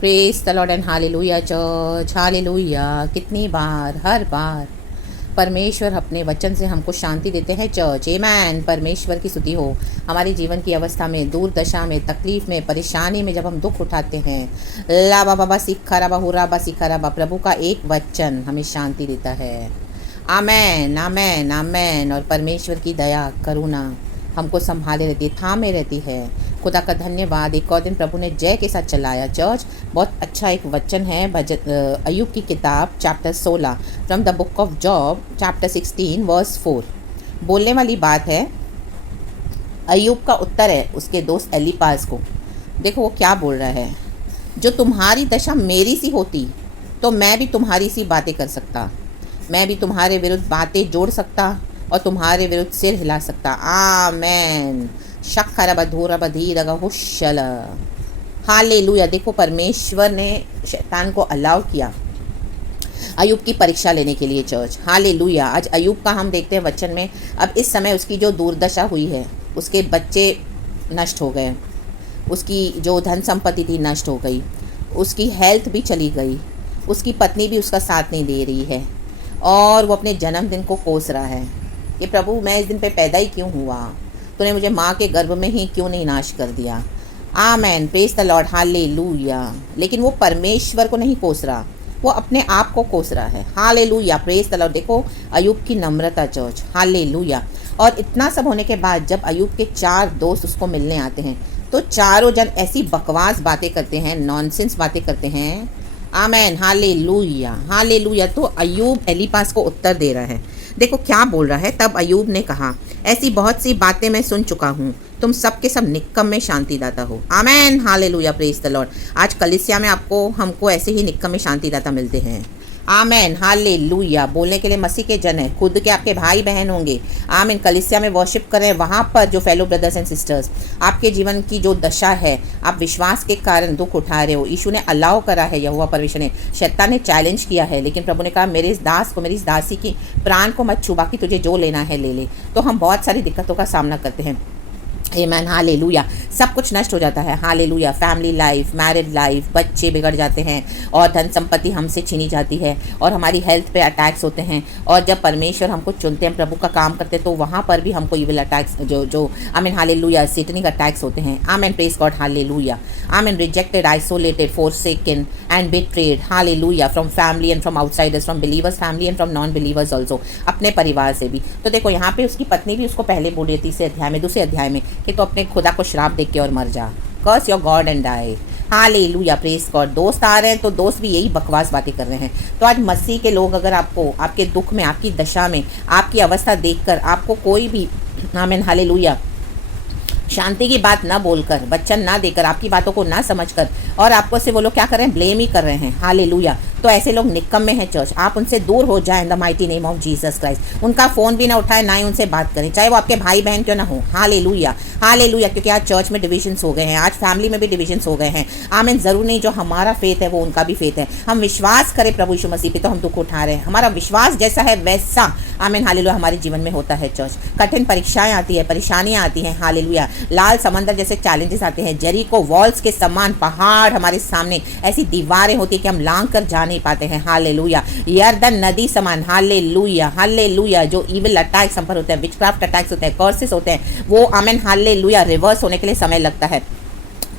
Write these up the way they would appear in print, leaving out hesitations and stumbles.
Praise the Lord and hallelujah church, hallelujah. कितनी बार, हर बार परमेश्वर अपने वचन से हमको शांति देते हैं चर्च। आमेन। परमेश्वर की स्तुति हो। हमारे जीवन की अवस्था में, दूरदशा में, तकलीफ में, परेशानी में जब हम दुख उठाते हैं, ला बाबा सिखा बा हुरा बा सिखा बा, प्रभु का एक वचन हमें शांति देता है। आमेन, आमेन, आमेन। और परमेश्वर की दया, करुणा हमको संभाले रहती है, थामे रहती है। खुदा का धन्यवाद। एक और दिन प्रभु ने जय के साथ चलाया चर्च। बहुत अच्छा एक वचन है अय्यूब की किताब chapter 16 from the book of Job chapter 16 verse 4। बोलने वाली बात है, अय्यूब का उत्तर है उसके दोस्त एलीपाज को। देखो वो क्या बोल रहा है, जो तुम्हारी दशा मेरी सी होती तो मैं भी तुम्हारी सी बातें कर सकता, मैं भी तुम्हारे विरुद्ध बातें जोड़ सकता और तुम्हारे विरुद्ध सिर हिला सकता। आमेन। शक्खरबधूरबधीरगहुशल। हालेलुया। देखो परमेश्वर ने शैतान को अलाउ किया अय्यूब की परीक्षा लेने के लिए चर्च। हालेलुया। आज अय्यूब का हम देखते हैं वचन में। अब इस समय उसकी जो दुर्दशा हुई है, उसके बच्चे नष्ट हो गए, उसकी जो धन संपत्ति थी नष्ट हो गई, उसकी हेल्थ भी चली गई, उसकी पत्नी भी उसका साथ नहीं दे रही है और वो अपने जन्मदिन को कोस रहा है कि प्रभु मैं इस दिन पे पैदा ही क्यों हुआ, तूने मुझे माँ के गर्भ में ही क्यों नहीं नाश कर दिया। Amen. Praise the Lord. Hallelujah. लेकिन वो परमेश्वर को नहीं कोस रहा, वो अपने आप को कोस रहा है। हालेलुया। Praise the Lord. देखो अय्यूब की नम्रता चर्च। हालेलुया। और इतना सब होने के बाद जब अय्यूब के 4 दोस्त उसको मिलने आते हैं तो चारों जन ऐसी बकवास बातें करते हैं, नॉनसेंस बातें करते हैं। आमेन। Hallelujah, hallelujah. तो अय्यूब एलीपास को उत्तर दे रहा है। देखो क्या बोल रहा है। तब अय्यूब ने कहा, ऐसी बहुत सी बातें मैं सुन चुका हूँ, तुम सब के सब निक्कम में शांतिदाता हो। आमेन। हालेलुया। Praise the Lord. आज कलीसिया में हमको ऐसे ही निक्कम में शांतिदाता मिलते हैं। आमेन। हालेलुया। बोलने के लिए मसीह के जन है, खुद के आपके भाई बहन होंगे। आमीन। कलीसिया में वर्शिप करें, वहाँ पर जो फेलो ब्रदर्स एंड सिस्टर्स, आपके जीवन की जो दशा है, आप विश्वास के कारण दुख उठा रहे हो, यीशु ने अलाउ करा है, यहोवा परमेश्वर ने, शैतान ने चैलेंज किया है, लेकिन प्रभु ने कहा मेरे इस दास को, मेरी इस दासी की प्राण को मत छू, बाकी तुझे जो लेना है ले ले। तो हम बहुत सारी दिक्कतों का सामना करते हैं। आमेन। हालेलुया। सब कुछ नष्ट हो जाता है। Hallelujah. Family life, married life, बच्चे बिगड़ जाते हैं और धन संपत्ति हमसे छीनी जाती है और हमारी हेल्थ पे अटैक्स होते हैं। और जब परमेश्वर हमको चुनते हैं, प्रभु का काम करते हैं, तो वहाँ पर भी हमको इविल अटैक्स जो आमीन हालेलुया सेटनिक अटैक्स होते हैं। आमीन। Praise God. हालेलुया। आमीन। Rejected, isolated, forsaken and betrayed. Hallelujah. From family and from outsiders, from believers family and from non believers also, अपने परिवार से भी। तो देखो यहाँ पे उसकी पत्नी भी उसको पहले बोल रही है, तीसरे अध्याय में, दूसरे अध्याय में, कि तो अपने खुदा को श्राप देख के और मर जा। Curse your God and die. Hallelujah. Praise God. दोस्त आ रहे हैं तो दोस्त भी यही बकवास बातें कर रहे हैं। तो आज मसीह के लोग अगर आपको आपके दुख में, आपकी दशा में, आपकी अवस्था देखकर आपको कोई भी आमीन हालेलुया शांति की बात ना बोलकर, वचन ना देकर, आपकी बातों को ना समझकर, और आपको से वो लोग क्या कर रहे हैं, ब्लेम ही कर रहे हैं। हालेलुया। तो ऐसे लोग निकम में हैं चर्च। आप उनसे दूर हो जाएं इन the mighty name of Jesus Christ. उनका फ़ोन भी ना उठाएं, ना ही उनसे बात करें, चाहे वो आपके भाई बहन क्यों ना हो। Hallelujah, hallelujah. क्योंकि आज चर्च में डिविजन्स हो गए हैं, आज फैमिली में भी डिविजन्स हो गए हैं। आमीन। ज़रूर नहीं जो हमारा फेथ है वो उनका भी फेथ है। हम विश्वास करें प्रभु यीशु मसीह पे तो हम दुख उठा रहे हैं। हमारा विश्वास जैसा है वैसा आमीन हालेलुया हमारे जीवन में होता है चर्च। कठिन परीक्षाएं आती है, परेशानियां आती हैं। हालेलुया। लाल समंदर जैसे चैलेंजेस आते हैं, जेरिको वॉल्स के समान पहाड़ हमारे सामने, ऐसी दीवारें होती है कि हम लांग कर जा नहीं पाते हैं। हालेलुया। यर्दन नदी समान। Hallelujah, hallelujah. जो इविल अटैक्स हम पर होते हैं, विचक्राफ्ट अटैक्स होते हैं, कर्सेस होते हैं, वो आमीन हालेलुया रिवर्स होने के लिए समय लगता है।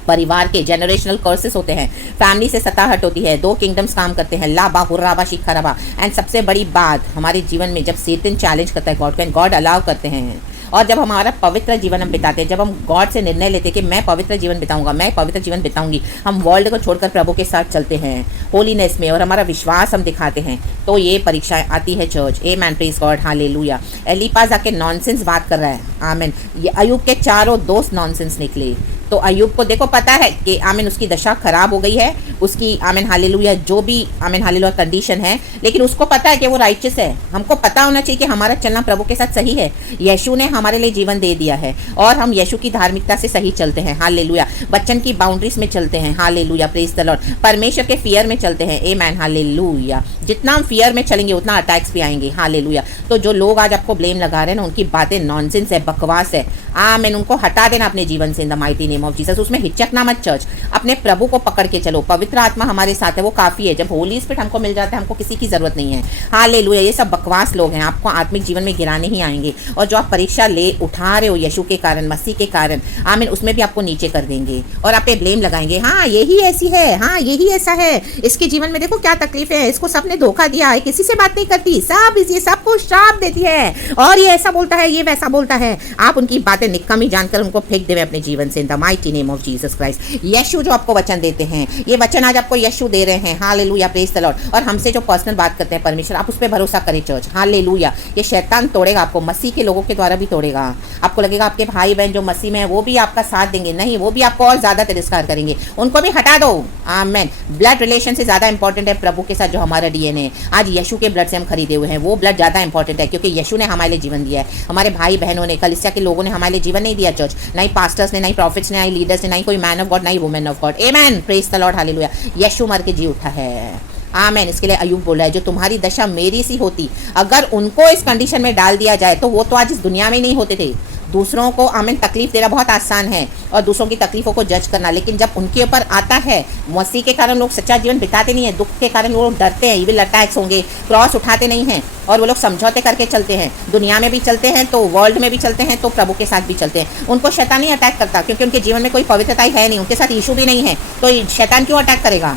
परिवार के जनरेशनल कर्सेस होते हैं, फैमिली से सताहट होती है, 2 किंगडम्स काम करते हैं, लाबा हुर्राबा शिखरबा। एंड सबसे बड़ी बात हमारे जीवन में जब सैतान चैलेंज करता है गॉड को, गॉड अलाउ करते हैं, और जब हमारा पवित्र जीवन हम बिताते हैं, जब हम गॉड से निर्णय लेते हैं कि मैं पवित्र जीवन बिताऊंगा, मैं पवित्र जीवन बिताऊंगी, हम वर्ल्ड को छोड़कर प्रभु के साथ चलते हैं होलीनेस में, और हमारा विश्वास हम दिखाते हैं, तो ये परीक्षाएं आती है church. Amen. Praise God. Hallelujah. Eliphaz आके नॉनसेंस बात कर रहा है। आमीन। ये अय्यूब के चारों दोस्त नॉनसेंस निकले। तो अय्यूब को देखो पता है कि आमीन उसकी दशा खराब हो गई है, उसकी आमीन हालेलुया जो भी आमीन हालेलुया कंडीशन है, लेकिन उसको पता है कि वो राइचियस है। हमको पता होना चाहिए कि हमारा चलना प्रभु के साथ सही है। यीशु ने हमारे लिए जीवन दे दिया है और हम यीशु की धार्मिकता से सही चलते हैं। हालेलुया। वचन की बाउंड्रीज में चलते हैं। हालेलुया। Praise the Lord. परमेश्वर के फियर में चलते हैं। आमेन। हालेलुया। जितना हम फियर में चलेंगे उतना अटैक्स भी आएंगे। हालेलुया। तो जो लोग आज आपको ब्लेम लगा रहे हैं ना, उनकी बातें नॉनसेंस है, बकवास है। आमीन। उनको हटा देना अपने जीवन से in the mighty name name of Jesus. उसमें हिचकना मत चर्च, अपने प्रभु को पकड़ के चलो, पवित्र आत्मा हमारे साथ है, वो काफ़ी है। जब होली स्पिरिट हमको मिल जाता है हमको किसी की ज़रूरत नहीं है। हालेलुया। ये सब बकवास लोग हैं, आपको आत्मिक जीवन में गिराने ही आएंगे, और जो आप परीक्षा ले उठा रहे हो यीशु के कारण, मसीह के कारण, आमीन, उसमें भी आपको नीचे कर देंगे और आप पे ब्लेम लगाएंगे। हाँ यही ऐसी है, हाँ यही ऐसा है, इसके जीवन में देखो क्या तकलीफ है, इसको सबने धोखा दिया है, किसी से बात नहीं करती, सब ये सबको श्राप देती है, और ये ऐसा बोलता है, ये वैसा बोलता है। आप उनकी बातें निकम्मी जानकर उनको फेंक देवे अपने जीवन से, in the mighty name of Jesus Christ. यीशु जो आपको वचन देते हैं, ये वचन आज आपको यीशु दे रहे हैं। Hallelujah, praise the Lord. और हमसे जो पर्सनल बात करते हैं परमेश्वर, आप उस पर भरोसा करें चर्च। हालेलुया। ये शैतान तोड़ेगा आपको, मसीह के लोगों के द्वारा भी तोड़ेगा। आपको लगेगा आपके भाई बहन जो मसीह में है वो भी आपका साथ देंगे, नहीं, वो भी आपको और ज्यादा तिरस्कार करेंगे, उनको भी हटा दो। आमेन। ब्लड रिलेशन से ज्यादा इंपॉर्टेंट है प्रभु के साथ जो हमारा डीएनए है। आज यीशु के ब्लड से हम खरीदे हुए हैं, वो ब्लड ज्यादा इंपॉर्टेंट है, क्योंकि यीशु ने हमारे लिए जीवन दिया है। हमारे भाई बहनों ने, कलीसिया के लोगों ने हमारे लिए जीवन नहीं दिया चर्च, नहीं पास्टर्स ने, नहीं प्रॉफिट्स ने, नहीं लीडर्स ने, नहीं कोई मैन ऑफ गॉड, नहीं women of God. Amen, praise the Lord, hallelujah. यीशु मर के जी उठा है। आमेन। इसके लिए अय्यूब बोला है, जो तुम्हारी दशा मेरी सी होती, अगर उनको इस कंडीशन में डाल दिया जाए तो वो तो आज इस दुनिया में नहीं होते थे। दूसरों को आमीन तकलीफ देना बहुत आसान है, और दूसरों की तकलीफों को जज करना, लेकिन जब उनके ऊपर आता है, मसीह के कारण लोग सच्चा जीवन बिताते नहीं है, दुख के कारण वो लोग डरते हैं, इविल अटैक्स होंगे, क्रॉस उठाते नहीं हैं, और वो लोग समझौते करके चलते हैं। दुनिया में भी चलते हैं तो वर्ल्ड में भी चलते हैं, तो प्रभु के साथ भी चलते हैं। उनको शैतान नहीं अटैक करता, क्योंकि उनके जीवन में कोई पवित्रता ही है नहीं, उनके साथ यीशु भी नहीं है, तो शैतान क्यों अटैक करेगा?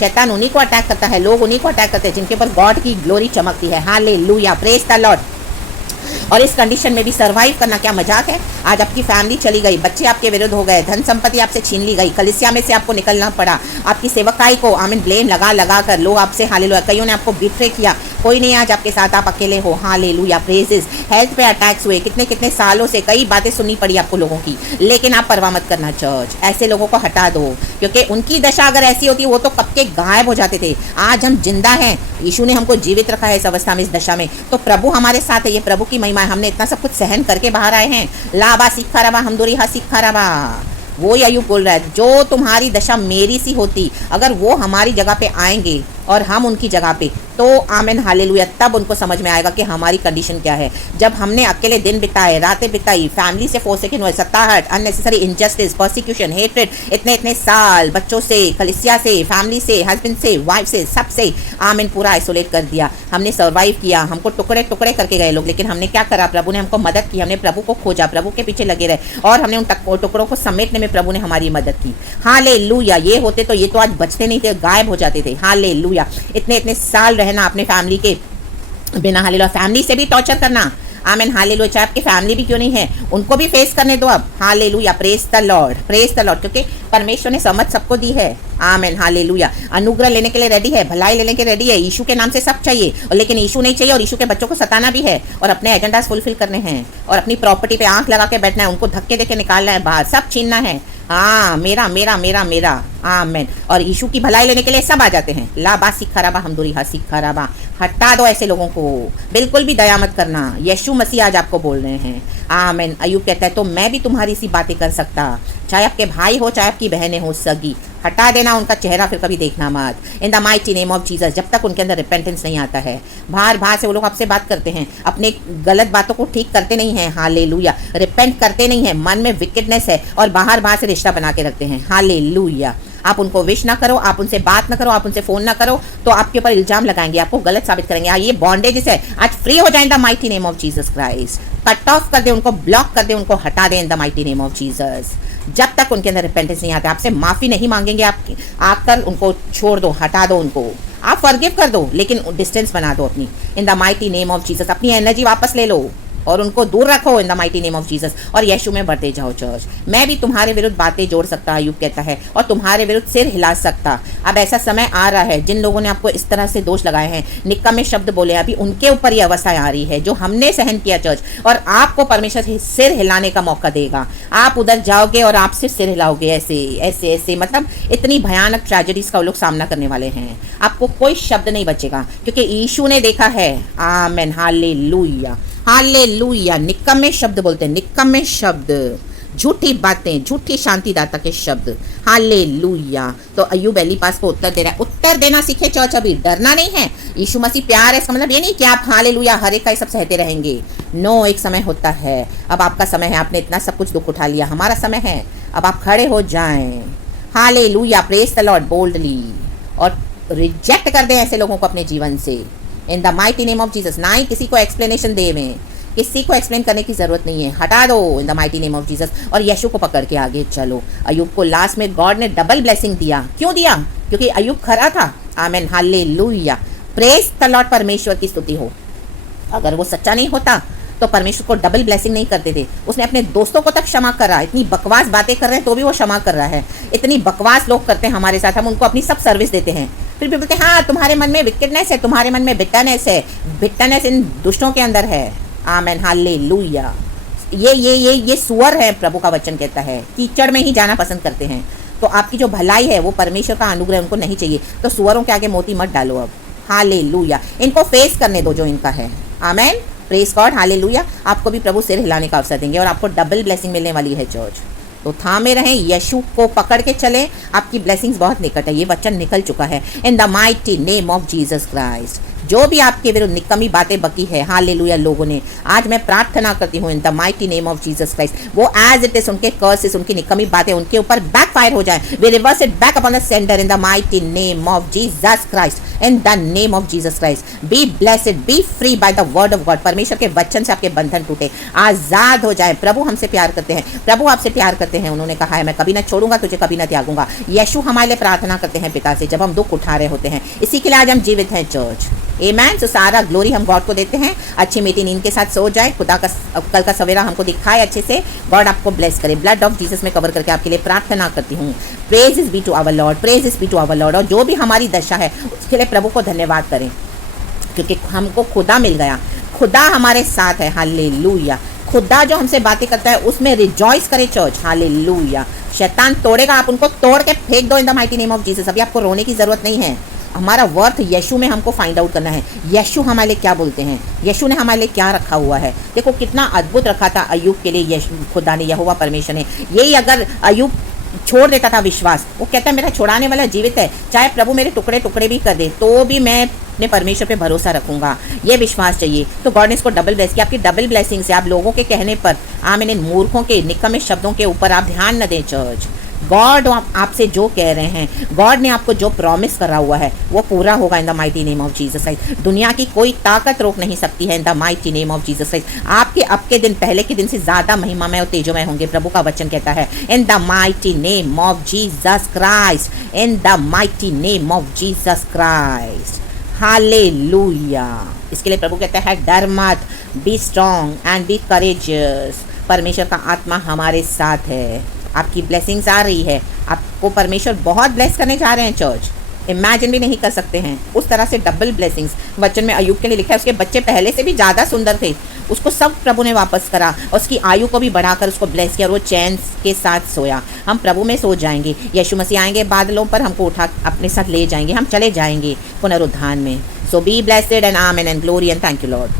शैतान उन्हीं को अटैक करता है, लोग उन्हीं को अटैक करते हैं जिनके ऊपर गॉड की ग्लोरी चमकती है। Hallelujah, praise the Lord. और इस कंडीशन में भी सरवाइव करना क्या मजाक है? आज आपकी फैमिली चली गई, बच्चे आपके विरुद्ध हो गए, धन संपत्ति आपसे छीन ली गई, कलीसिया में से आपको निकलना पड़ा, आपकी सेवकाई को आमीन ब्लेम लगा लगा कर लोग आपसे, हालेलुया, कईयों ने आपको बिट्रे किया, कोई नहीं आज आपके साथ, आप अकेले हो। Hallelujah, praises. हेल्थ पे अटैक्स हुए, कितने कितने सालों से कई बातें सुननी पड़ी आपको लोगों की, लेकिन आप परवाह मत करना चर्च, ऐसे लोगों को हटा दो, क्योंकि उनकी दशा अगर ऐसी होती वो तो कब के गायब हो जाते थे। आज हम जिंदा हैं, यीशु ने हमको जीवित रखा है इस अवस्था में, इस दशा में, तो प्रभु हमारे साथ है, ये प्रभु की महिमा है। हमने इतना सब कुछ सहन करके बाहर आए हैं। लाबा सीखा रबा हमदोरी हा सीखा रबा, वो अय्यूब बोल रहा है, जो तुम्हारी दशा मेरी सी होती, अगर वो हमारी जगह पे आएंगे और हम उनकी जगह पे, तो आमेन, हालेलुया, तब उनको समझ में आएगा कि हमारी कंडीशन क्या है। जब हमने अकेले दिन बिताए, रातें बिताई, फैमिली से फोर्सेकिन हुए, सत्ताहट, अननेसेसरी इंजस्टिस, परसिक्यूशन, हेट्रेड, इतने इतने साल, बच्चों से, कलिसिया से, फैमिली से, हस्बैंड से, वाइफ से, सबसे आमेन पूरा आइसोलेट कर दिया। हमने सर्वाइव किया, हमको टुकड़े टुकड़े करके गए लोग, लेकिन हमने क्या करा? प्रभु ने हमको मदद की, हमने प्रभु को खोजा, प्रभु के पीछे लगे रहे, और हमने उन टुकड़ों को समेटने में प्रभु ने हमारी मदद की। हालेलुया। ये होते तो ये तो आज बचते नहीं थे, गायब हो जाते थे। हालेलुया। इतने इतने साल रहना अपने फैमिली के बिना, हालेलुया, फैमिली से भी टॉर्चर करना, आमेन, हालेलुया, चाहे आपकी फैमिली भी क्यों नहीं है, उनको भी फेस करने दो अब। Hallelujah, praise the Lord, praise the Lord, क्योंकि परमेश्वर ने समझ सबको दी है। आमेन, हालेलुया। अनुग्रह लेने के लिए रेडी है, भलाई लेने के रेडी है, यीशु के नाम से सब चाहिए, और लेकिन यीशु नहीं चाहिए, और यीशु के बच्चों को सताना भी है, और अपने एजेंडास फुलफिल करने हैं, और अपनी प्रॉपर्टी पे आंख लगा के बैठना है, उनको धक्के देके निकालना है बाहर, सब छीनना है। हाँ, मेरा मेरा मेरा मेरा, आमेन। और यीशु की भलाई लेने के लिए सब आ जाते हैं। लाबा सीखा रबा हमदोरी हा सीखा रबा, हटा दो ऐसे लोगों को, बिल्कुल भी दया मत करना। यीशु मसीह आज आपको बोल रहे हैं। आमेन। अय्यूब कहता है, तो मैं भी तुम्हारी सी बातें कर सकता, चाहे आपके भाई हो, चाहे आपकी बहनें हो, सगी, हटा देना उनका चेहरा, फिर कभी देखना मत, इन the mighty name of Jesus. जब तक उनके अंदर रिपेंटेंस नहीं आता है, बाहर बाहर से वो लोग आपसे बात करते हैं, अपने गलत बातों को ठीक करते नहीं हैं, हालेलुया, रिपेंट करते नहीं हैं, मन में विकेडनेस है, और बाहर बाहर से रिश्ता बना के रखते हैं। हालेलुया। आप उनको विश ना करो, आप उनसे बात ना करो, आप उनसे फोन ना करो, तो आपके ऊपर इल्जाम लगाएंगे, आपको गलत साबित करेंगे। ये बॉन्डेज है, आज फ्री हो जाए in the mighty name of Jesus Christ. Cut off कर दे उनको, ब्लॉक कर दे उनको, हटा दे in the mighty name of Jesus. जब तक उनके अंदर रिपेंटेंस नहीं आता, आपसे माफी नहीं मांगेंगे, आप आकर उनको छोड़ दो, हटा दो उनको, आप फॉरगिव कर दो, लेकिन डिस्टेंस बना दो अपनी, इन the mighty name of Jesus. अपनी एनर्जी वापस ले लो और उनको दूर रखो इन the mighty name of Jesus, और यीशु में बढ़ते जाओ चर्च। मैं भी तुम्हारे विरुद्ध बातें जोड़ सकता, अय्यूब कहता है, और तुम्हारे विरुद्ध सिर हिला सकता। अब ऐसा समय आ रहा है, जिन लोगों ने आपको इस तरह से दोष लगाए हैं, निकम्मे शब्द बोले, अभी उनके ऊपर ये अवस्था आ रही है जो हमने सहन किया चर्च, और आपको परमेश्वर सिर हिलाने का मौका देगा। आप उधर जाओगे और आप सिर्फ सिर हिलाओगे, ऐसे ऐसे ऐसे, मतलब इतनी भयानक ट्रेजेडीज का वो लोग सामना करने वाले हैं। आपको कोई शब्द नहीं बचेगा, क्योंकि यीशु ने देखा है। आमेन, हालेलुया, हालेलुया। निकम्मे शब्द बोलते हैं, निकम्मे शब्द, झूठी बातें, झूठी शांतिदाता के शब्द। हालेलुया। तो अय्यूब एलीफाज को उत्तर दे रहा है। उत्तर देना सीखे चर्च, अभी डरना नहीं है। यीशु मसीह प्यार है, इसका मतलब ये नहीं कि आप हालेलुया हर एक का ये सब सहते रहेंगे। नो, एक समय होता है, अब आपका समय है, आपने इतना सब कुछ दुख उठा लिया, हमारा समय है। अब आप खड़े हो जाएं। Hallelujah, praise the Lord boldly, और रिजेक्ट कर दें ऐसे लोगों को अपने जीवन से in the mighty name of Jesus. ना ही किसी को एक्सप्लेनेशन देवें, किसी को एक्सप्लेन करने की जरूरत नहीं है, हटा दो इन the mighty name of Jesus और यीशु को पकड़ के आगे चलो। अय्यूब को लास्ट में गॉड ने डबल ब्लेसिंग दिया। क्यों दिया? क्योंकि अय्यूब खरा था। आमेन, हालेलुया, प्रेज द लॉर्ड, परमेश्वर की स्तुति हो। अगर वो सच्चा नहीं होता तो परमेश्वर को डबल ब्लेसिंग नहीं करते थे। उसने अपने दोस्तों को तक क्षमा करा। इतनी बकवास बातें कर रहे हैं तो भी वो क्षमा कर रहा है। इतनी बकवास लोग करते हैं हमारे साथ, हम उनको अपनी सब सर्विस देते हैं, फिर भी बोलते हैं हाँ तुम्हारे मन में विकेटनेस है, तुम्हारे मन में बिटरनेस है। बिटरनेस इन दुष्टों के अंदर है। आमेन, हालेलुया। ये सुअर है, प्रभु का वचन कहता है, कीचड़ में ही जाना पसंद करते हैं। तो आपकी जो भलाई है वो परमेश्वर का अनुग्रह उनको नहीं चाहिए, तो सुअरों के आगे मोती मत डालो। अब हालेलुया, इनको फेस करने दो जो इनका है। आमेन, प्रेज गॉड, हालेलुया। आपको भी प्रभु सिर हिलाने का अवसर देंगे और आपको डबल ब्लेसिंग मिलने वाली है चर्च। तो थामे रहें, यीशु को पकड़ के चलें, आपकी ब्लेसिंग्स बहुत निकट है। ये वचन निकल चुका है इन the mighty name of Jesus Christ. जो भी आपके विरुद्ध निकम्मी बातें बकी है हालेलुया लोगों ने, आज मैं प्रार्थना करती हूँ in the mighty name of Jesus Christ, वो एज इट इज उनके कर्सेस, उनकी निकम्मी बातें उनके ऊपर बैकफायर हो जाए। We reverse it back upon the sender in the mighty name of Jesus Christ, in the name of Jesus Christ. Be blessed, be free by the word of God. परमेश्वर के वचन से आपके बंधन टूटे, आजाद हो जाए। प्रभु हमसे प्यार करते हैं, प्रभु आपसे प्यार करते हैं। उन्होंने कहा है मैं कभी ना छोड़ूंगा तुझे, कभी ना त्यागूंगा। यीशु हमारे लिए प्रार्थना करते हैं पिता से जब हम दुख उठा रहे होते हैं। इसी के लिए आज हम जीवित हैं चर्च। आमेन। तो सारा ग्लोरी हम गॉड को देते हैं। अच्छी मीठी नींद के साथ सो जाए, खुदा का कल का सवेरा हमको दिखाए अच्छे से। गॉड आपको ब्लेस करे। ब्लड ऑफ जीसस में कवर करके आपके लिए प्रार्थना करती हूँ। Praise is be to our Lord, praise is be to our Lord. और जो भी हमारी दशा है उसके लिए प्रभु को धन्यवाद करें, क्योंकि हमको खुदा मिल गया, खुदा हमारे साथ है। हालेलुया। खुदा जो हमसे बातें करता है उसमें रिजॉइस करे चर्च। हालेलुया। शैतान तोड़ेगा, आप उनको तोड़ के फेंक दो इन the mighty name of Jesus. अभी आपको रोने की जरूरत नहीं है। हमारा वर्थ यीशु में हमको फाइंड आउट करना है। यीशु हमारे लिए क्या बोलते हैं, यीशु ने हमारे लिए क्या रखा हुआ है। देखो कितना अद्भुत रखा था अय्यूब के लिए यीशु खुदा ने, यहोवा परमेश्वर ने। यही अगर अय्यूब छोड़ देता था विश्वास, वो कहता है मेरा छुड़ाने वाला जीवित है, चाहे प्रभु मेरे टुकड़े टुकड़े भी कर दे तो भी मैं अपने परमेश्वर पे भरोसा रखूंगा, ये विश्वास चाहिए। तो गॉड ने इसको डबल ब्लेस किया। आपकी डबल ब्लेसिंग से आप लोगों के कहने पर, आमीन, इन मूर्खों के निकम्मे शब्दों के ऊपर आप ध्यान न दें चर्च। गॉड आपसे जो कह रहे हैं, गॉड ने आपको जो प्रॉमिस करा हुआ है वो पूरा होगा इन the mighty name of Jesus Christ. दुनिया की कोई ताकत रोक नहीं सकती है इन the mighty name of Jesus Christ. आपके अब के दिन पहले के दिन से ज्यादा महिमामय और तेजोमय होंगे, प्रभु का वचन कहता है इन the mighty name of Jesus Christ, in the mighty name of Jesus Christ. Hallelujah. इसके लिए प्रभु कहता है डर मत, be strong and be courageous. परमेश्वर का आत्मा हमारे साथ है। आपकी ब्लेसिंग्स आ रही है, आपको परमेश्वर बहुत ब्लेस करने जा रहे हैं चर्च। इमेजिन भी नहीं कर सकते हैं उस तरह से डबल ब्लेसिंग्स। वचन में अय्यूब के लिए लिखा है उसके बच्चे पहले से भी ज़्यादा सुंदर थे, उसको सब प्रभु ने वापस करा, उसकी आयु को भी बढ़ाकर उसको ब्लेस किया और वो चैन के साथ सोया। हम प्रभु में सो जाएंगे, यीशु मसीह आएंगे बादलों पर, हमको उठा अपने साथ ले जाएंगे, हम चले जाएंगे पुनरुत्थान में। So be blessed and amen and glory and thank you Lord.